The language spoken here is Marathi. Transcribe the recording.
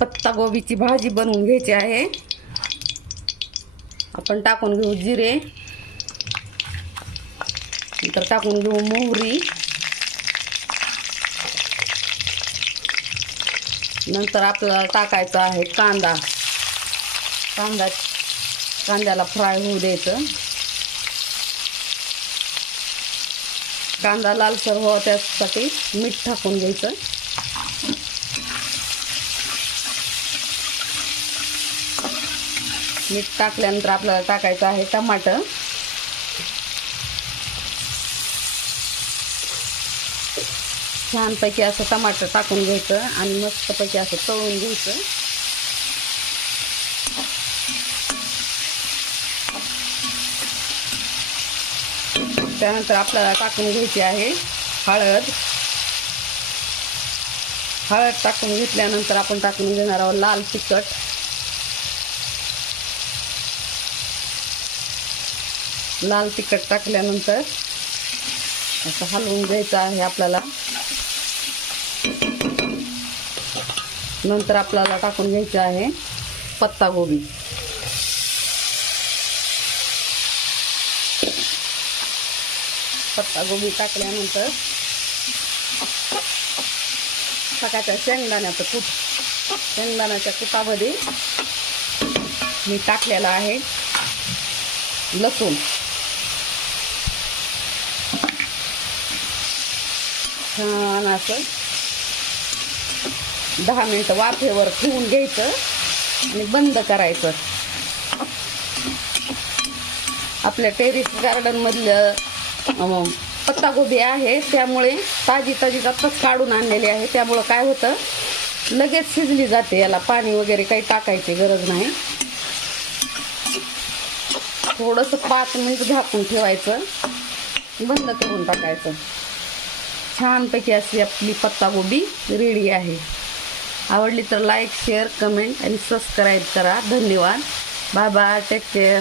पत्ता गोबीची भाजी बनवून घ्यायची आहे। आपण टाकून घेऊ जिरे, नंतर टाकून घेऊ मोहरी, नंतर आपल्याला टाकायचा आहे कांदा। कांद्याला फ्राय होऊ द्यायचं। कांदा लालसर व्हावा त्यासाठी मीठ टाकून घ्यायचं। मीठ टाकल्यानंतर आपल्याला टाकायचं आहे टमाटर। छानपैकी असं टमाटर टाकून घ्यायचं आणि मस्तपैकी असं तळून घ्यायचं। त्यानंतर आपल्याला टाकून घ्यायची आहे हळद। हळद टाकून घेतल्यानंतर आपण टाकून घेणार आहोत लाल तिखट। लाल तिखट टाकल्यानंतर असं हलवून घ्यायचं आहे आपल्याला। नंतर आपल्याला टाकून घ्यायचं आहे पत्ता गोबी। पत्ता गोबी टाकल्यानंतर टाकायचं शेंगदाण्याचं कूट। शेंगदाण्याच्या कुटामध्ये मी टाकलेला आहे लसूण। छान असं 10 मिनिटं वाफेवर ठेवून घ्यायचं आणि बंद करायचं। आपल्या टेरेस गार्डन मधलं पत्तागोबी आहे, त्यामुळे ताजी आत्ताच काढून आणलेली आहे, त्यामुळे काय होतं लगेच शिजली जाते। याला पाणी वगैरे काही टाकायची गरज नाही। थोडंसं 5 मिनिट झाकून ठेवायचं, बंद करून टाकायचं। छानपैकी अशी आपली पत्तागोबी रेडी आहे। आवडली तर लाईक, शेअर, कमेंट आणि सबस्क्राईब करा। धन्यवाद। Bye bye, take care.